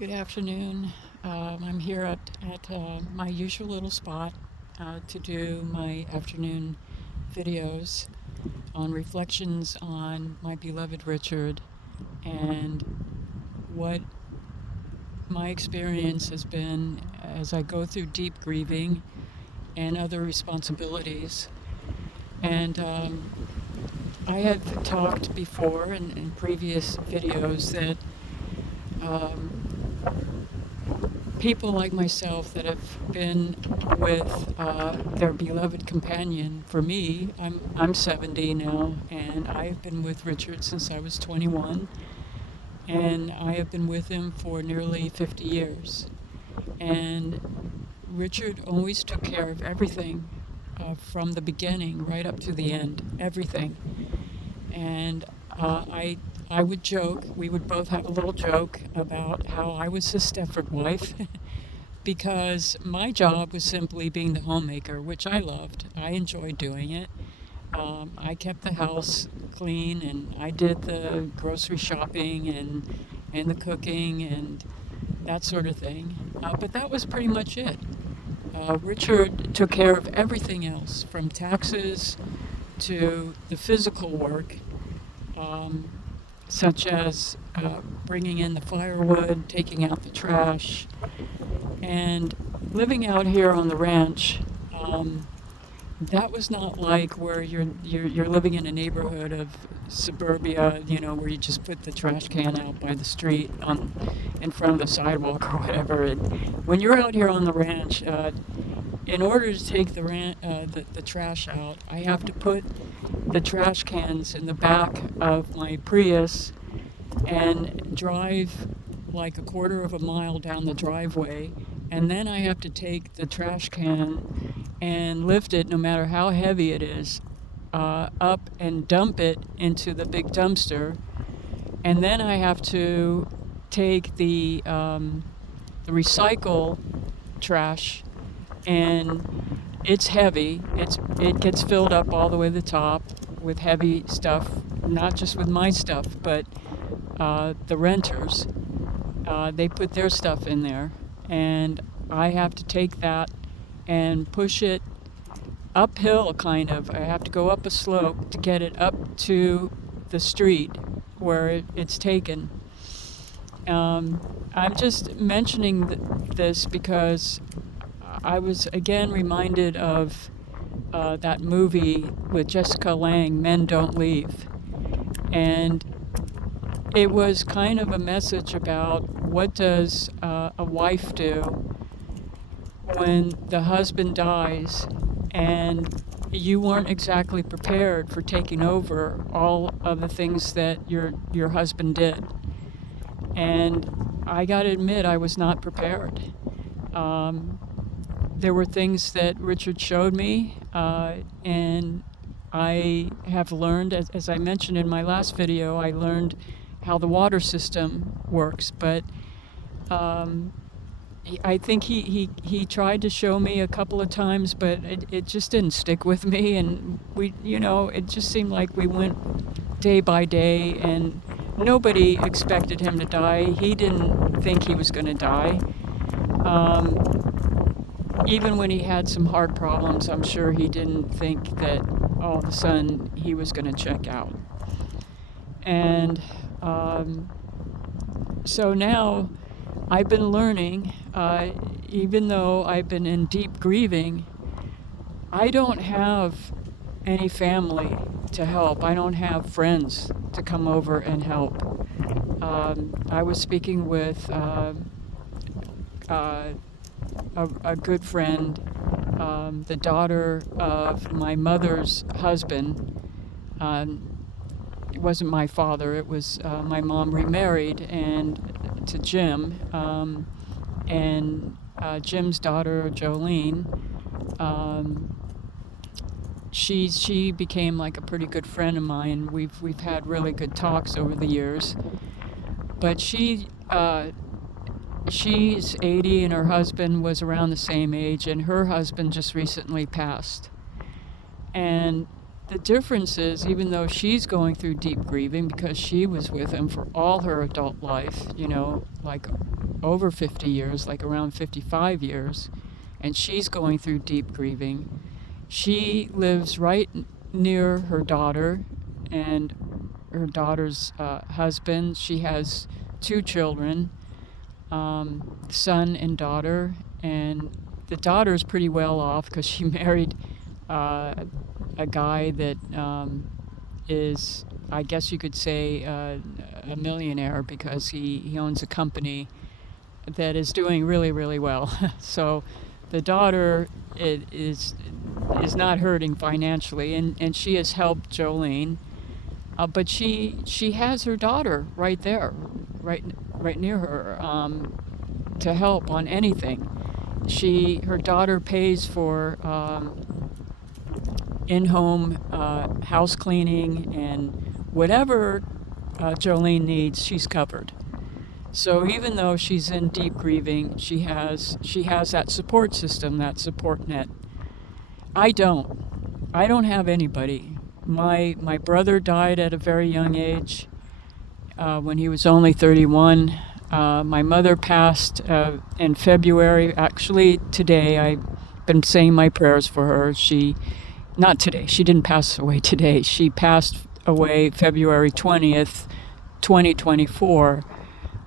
Good afternoon. I'm here at my usual little spot to do my afternoon videos on reflections on my beloved Richard and what my experience has been as I go through deep grieving and other responsibilities. And I have talked before in previous videos that people like myself that have been with their beloved companion. For me, I'm 70 now, and I've been with Richard since I was 21, and I have been with him for nearly 50 years. And Richard always took care of everything from the beginning right up to the end, everything. And I would joke, we would both have a little joke about how I was his Stepford wife because my job was simply being the homemaker, which I loved. I enjoyed doing it. I kept the house clean and I did the grocery shopping and the cooking and that sort of thing. But that was pretty much it. Richard took care of everything else, from taxes to the physical work, um, such as bringing in the firewood, taking out the trash, and living out here on the ranch. That was not like where you're living in a neighborhood of suburbia, where you just put the trash can out by the street in front of the sidewalk or whatever. And when you're out here on the ranch, in order to take the trash out, I have to put the trash cans in the back of my Prius and drive like a quarter of a mile down the driveway, and then I have to take the trash can and lift it, no matter how heavy it is, up and dump it into the big dumpster, and then I have to take the recycle trash, and it's heavy. It gets filled up all the way to the top with heavy stuff, not just with my stuff, but the renters. They put their stuff in there, and I have to take that and push it uphill, kind of. I have to go up a slope to get it up to the street where it's taken. I'm just mentioning this because I was again reminded of that movie with Jessica Lange, Men Don't Leave. And it was kind of a message about what does a wife do when the husband dies and you weren't exactly prepared for taking over all of the things that your husband did. And I got to admit, I was not prepared. There were things that Richard showed me, and I have learned, as I mentioned in my last video, I learned how the water system works. But I think he tried to show me a couple of times, but it just didn't stick with me. And it just seemed like we went day by day, and nobody expected him to die. He didn't think he was going to die. Even when he had some hard problems, I'm sure he didn't think that all of a sudden he was going to check out. And so now I've been learning, even though I've been in deep grieving, I don't have any family to help. I don't have friends to come over and help. I was speaking with a good friend, the daughter of my mother's husband. It wasn't my father, it was my mom remarried to Jim, and Jim's daughter, Jolene. She became like a pretty good friend of mine. We've had really good talks over the years. But she's 80 and her husband was around the same age, and her husband just recently passed. And the difference is, even though she's going through deep grieving because she was with him for all her adult life, like over 50 years, like around 55 years, and she's going through deep grieving. She lives right near her daughter and her daughter's husband. She has two children, son and daughter, and the daughter's pretty well off because she married a guy that is, I guess you could say, a millionaire because he owns a company that is doing really, really well. So the daughter is not hurting financially, and she has helped Jolene, but she has her daughter right there, right near her, to help on anything. Her daughter pays for in-home house cleaning, and whatever Jolene needs, she's covered. So even though she's in deep grieving, she has that support system, that support net. I don't have anybody. My brother died at a very young age, when he was only 31. My mother passed in February. Actually, today I've been saying my prayers for her. Not today. She didn't pass away today. She passed away February 20th, 2024.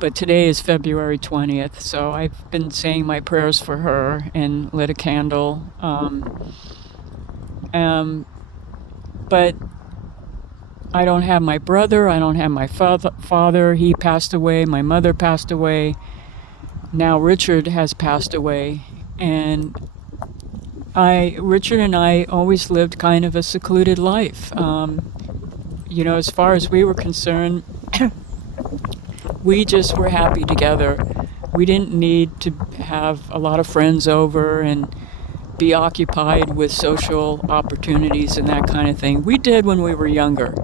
But today is February 20th, so I've been saying my prayers for her and lit a candle. But I don't have my brother. I don't have my father. He passed away. My mother passed away. Now Richard has passed away. And Richard and I always lived kind of a secluded life. As far as we were concerned, we just were happy together. We didn't need to have a lot of friends over and be occupied with social opportunities and that kind of thing. We did when we were younger.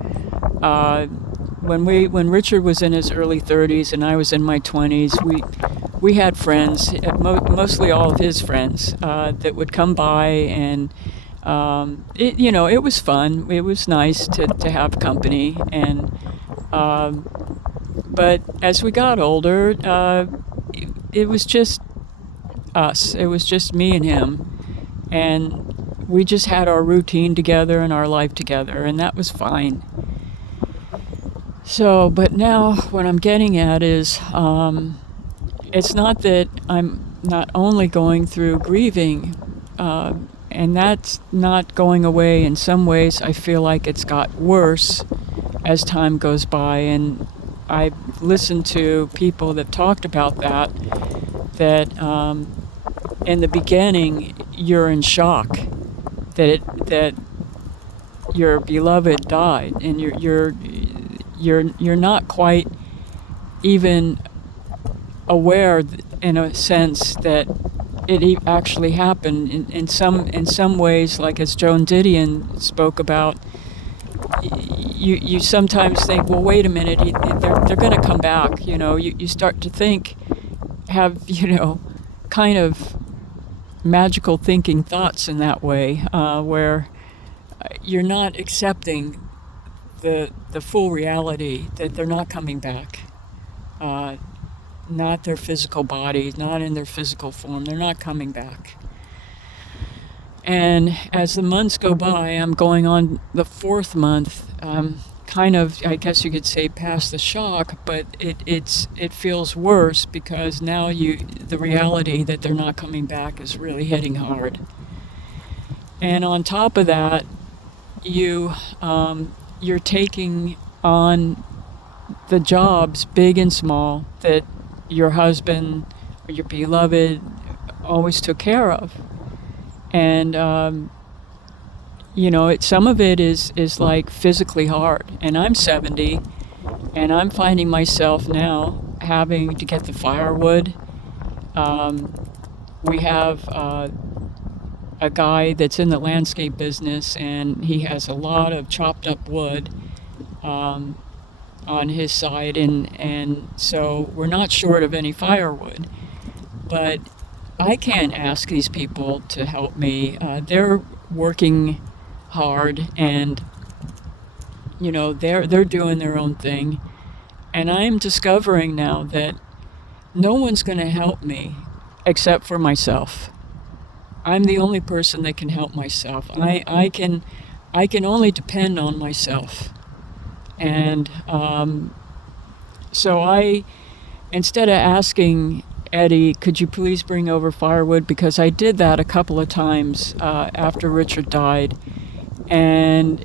When Richard was in his early 30s and I was in my 20s, we had friends, mostly all of his friends, that would come by, and it was fun. It was nice to have company, and but as we got older, it was just us. It was just me and him, and we just had our routine together and our life together, and that was fine. So, but now what I'm getting at is, it's not that I'm not only going through grieving, and that's not going away. In some ways, I feel like it's got worse as time goes by, and I've listened to people that talked about that in the beginning, you're in shock that your beloved died, and you're not quite even aware, in a sense, that it actually happened. In some ways, like as Joan Didion spoke about, you sometimes think, well, wait a minute, they're going to come back. You start to think, have kind of magical thinking thoughts in that way, where you're not accepting the full reality that they're not coming back. Not their physical bodies, not in their physical form. They're not coming back. And as the months go by, I'm going on the 4th month, kind of, I guess you could say, past the shock, but it feels worse because now the reality that they're not coming back is really hitting hard. And on top of that, you're taking on the jobs, big and small, that your husband or your beloved always took care of. And some of it is like physically hard. And I'm 70, and I'm finding myself now having to get the firewood. We have a guy that's in the landscape business, and he has a lot of chopped up wood on his side, and so we're not short of any firewood. But I can't ask these people to help me. They're working hard, and they're doing their own thing. And I'm discovering now that no one's going to help me except for myself. I'm the only person that can help myself. I can only depend on myself. And so instead of asking Eddie, could you please bring over firewood? Because I did that a couple of times after Richard died, and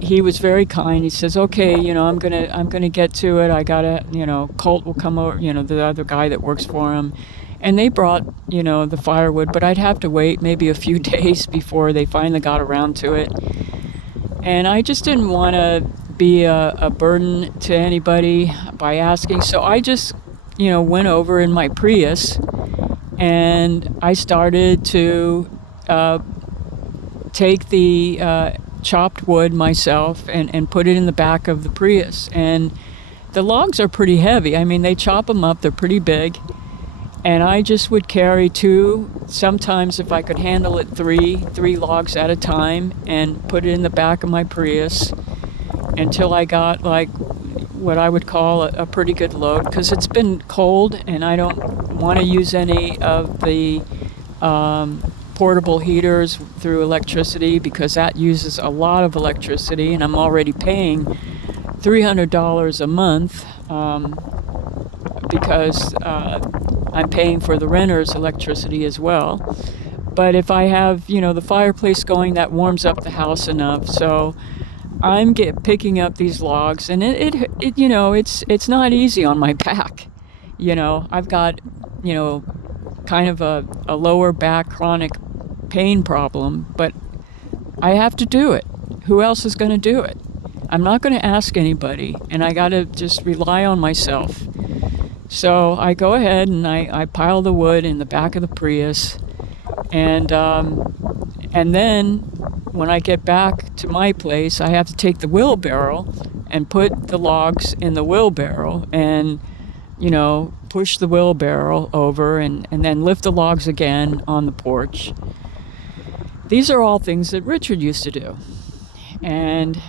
he was very kind. He says, "Okay, I'm gonna get to it. I gotta, Colt will come over, the other guy that works for him." And they brought, the firewood, but I'd have to wait maybe a few days before they finally got around to it. And I just didn't want to be a burden to anybody by asking. So I just, went over in my Prius, and I started to take the chopped wood myself and put it in the back of the Prius. And the logs are pretty heavy. I mean, they chop them up, they're pretty big. And I just would carry 2, sometimes if I could handle it, 3 logs at a time, and put it in the back of my Prius until I got like what I would call a pretty good load, because it's been cold and I don't want to use any of the portable heaters through electricity, because that uses a lot of electricity, and I'm already paying $300 a month because I'm paying for the renter's electricity as well. But if I have, the fireplace going, that warms up the house enough. So I'm picking up these logs, and it's not easy on my back. I've got, kind of a lower back chronic pain problem, but I have to do it. Who else is going to do it? I'm not going to ask anybody, and I got to just rely on myself. So I go ahead and I pile the wood in the back of the Prius, and then when I get back to my place, I have to take the wheelbarrow and put the logs in the wheelbarrow, and push the wheelbarrow over, and then lift the logs again on the porch. These are all things that Richard used to do. And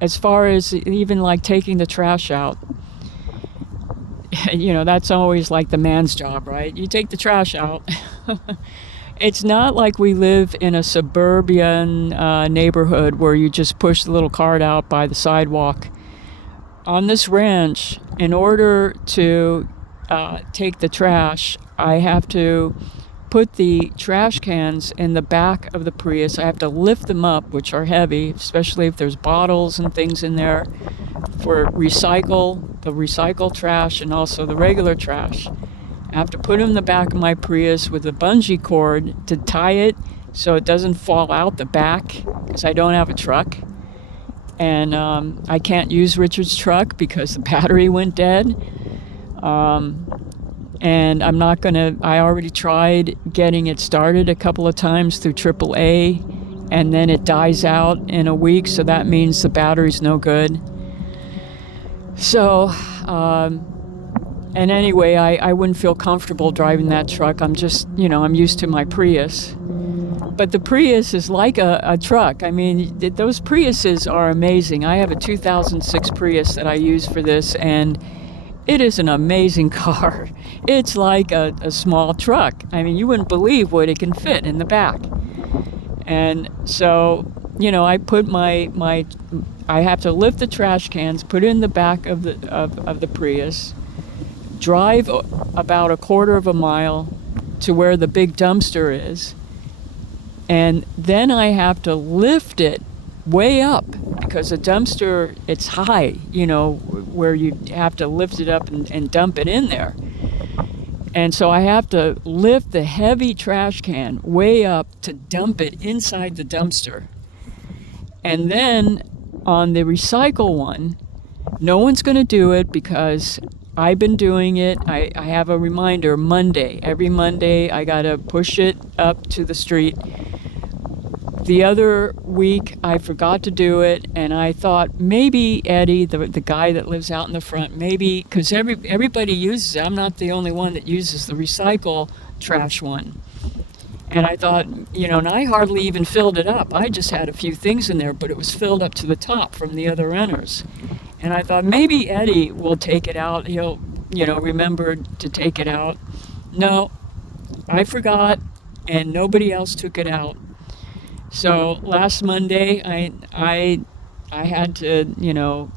as far as even like taking the trash out, that's always like the man's job, right? You take the trash out. It's not like we live in a suburban neighborhood where you just push the little cart out by the sidewalk. On this ranch, in order to take the trash, I have to put the trash cans in the back of the Prius. I have to lift them up, which are heavy, especially if there's bottles and things in there, for the recycle trash and also the regular trash. I have to put them in the back of my Prius with a bungee cord to tie it so it doesn't fall out the back, because I don't have a truck. And I can't use Richard's truck because the battery went dead. And I'm not gonna, I already tried getting it started a couple of times through AAA, and then it dies out in a week, so that means the battery's no good. So, and anyway, I wouldn't feel comfortable driving that truck. I'm just, I'm used to my Prius. But the Prius is like a truck. I mean, those Priuses are amazing. I have a 2006 Prius that I use for this, and it is an amazing car. It's like a small truck. I mean, you wouldn't believe what it can fit in the back. And so, I put I have to lift the trash cans, put it in the back of the Prius, drive about a quarter of a mile to where the big dumpster is, and then I have to lift it way up, because a dumpster, it's high, where you have to lift it up and dump it in there. And so I have to lift the heavy trash can way up to dump it inside the dumpster. And then on the recycle one, no one's going to do it because I've been doing it. I have a reminder Monday. Every Monday I got to push it up to the street. The other week I forgot to do it, and I thought maybe Eddie, the guy that lives out in the front, maybe, because everybody uses it. I'm not the only one that uses the recycle trash one. And I thought, and I hardly even filled it up. I just had a few things in there, but it was filled up to the top from the other renters. And I thought maybe Eddie will take it out. He'll, remember to take it out. No, I forgot, and nobody else took it out. So last Monday, I had to,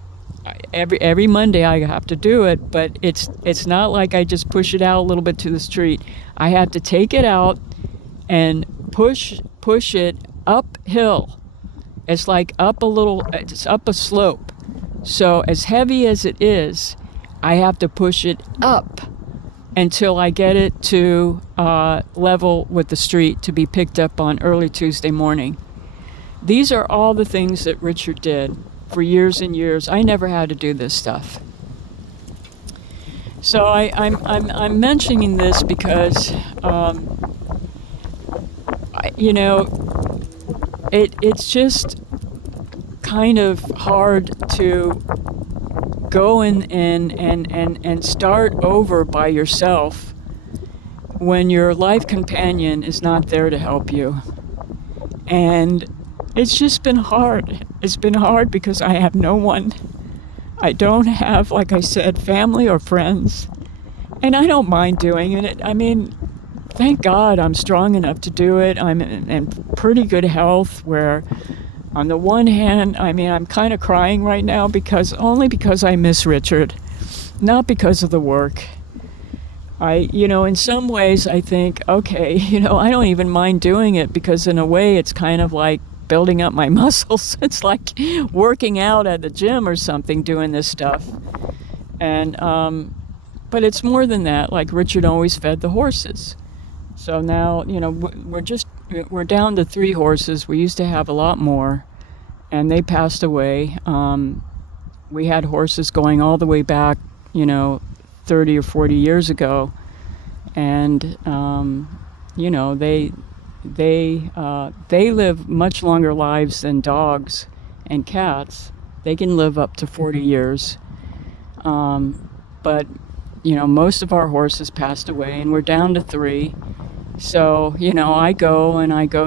every Monday I have to do it, but it's not like I just push it out a little bit to the street. I have to take it out and push it uphill. It's like it's up a slope. So as heavy as it is, I have to push it up until I get it to level with the street to be picked up on early Tuesday morning. These are all the things that Richard did for years and years. I never had to do this stuff. So I'm mentioning this because it's just kind of hard to go and start over by yourself when your life companion is not there to help you. And it's just been hard. It's been hard because I have no one. I don't have, like I said, family or friends. And I don't mind doing it. I mean, thank God I'm strong enough to do it. I'm in pretty good health where, on the one hand, I'm kind of crying right now only because I miss Richard, not because of the work. In some ways I think, okay, I don't even mind doing it because in a way it's kind of like building up my muscles. It's like working out at the gym or something, doing this stuff. And, but it's more than that. Like Richard always fed the horses. So now, we're down to 3 horses. We used to have a lot more, and they passed away. We had horses going all the way back, 30 or 40 years ago, and they live much longer lives than dogs and cats. They can live up to 40 years, but most of our horses passed away, and we're down to 3. So, I go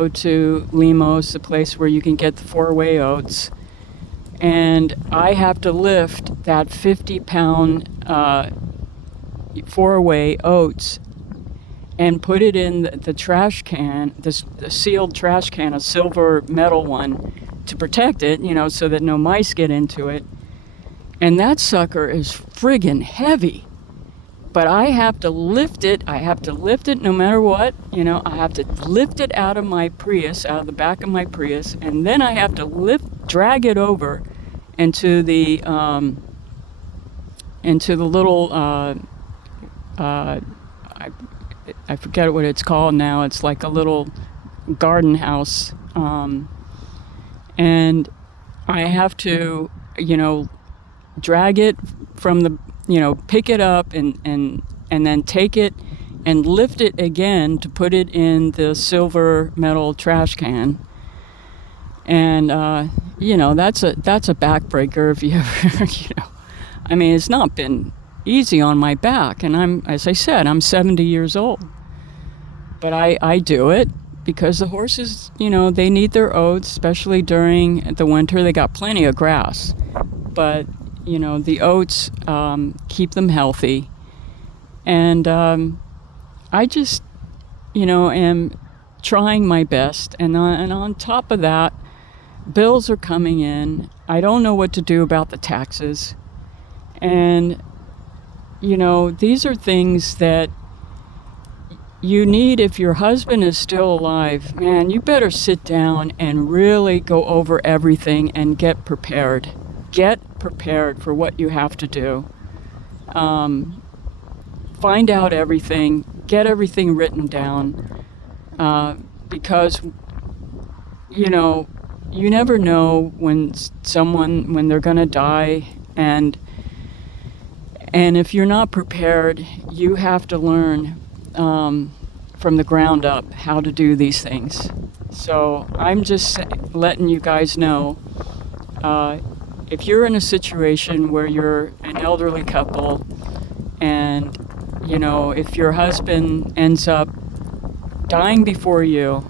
to Limos, the place where you can get the 4-way oats, and I have to lift that 50-pound 4-way oats and put it in the trash can, the sealed trash can, a silver metal one, to protect it, so that no mice get into it. And that sucker is friggin' heavy. But I have to lift it. I have to lift it no matter what. I have to lift it out of my Prius, out of the back of my Prius, and then I have to drag it over into the little I forget what it's called now. It's like a little garden house, and I have to drag it from the pick it up and then take it and lift it again to put it in the silver metal trash can. And that's a backbreaker if you ever it's not been easy on my back, and as I said, I'm 70 years old, but I do it because the horses, they need their oats, especially during the winter. They got plenty of grass, but the oats keep them healthy. And I just, am trying my best. And on top of that, bills are coming in. I don't know what to do about the taxes. And, these are things that you need. If your husband is still alive, man, you better sit down and really go over everything and get prepared. Get prepared for what you have to do. Find out everything. Get everything written down. Because, you never know when they're going to die. And if you're not prepared, you have to learn from the ground up how to do these things. So I'm just letting you guys know, if you're in a situation where you're an elderly couple and, if your husband ends up dying before you,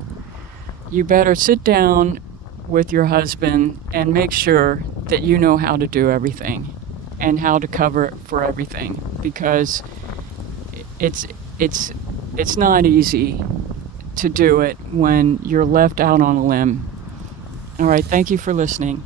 you better sit down with your husband and make sure that you know how to do everything and how to cover for everything, because it's it's it's not easy to do it when you're left out on a limb. All right, thank you for listening.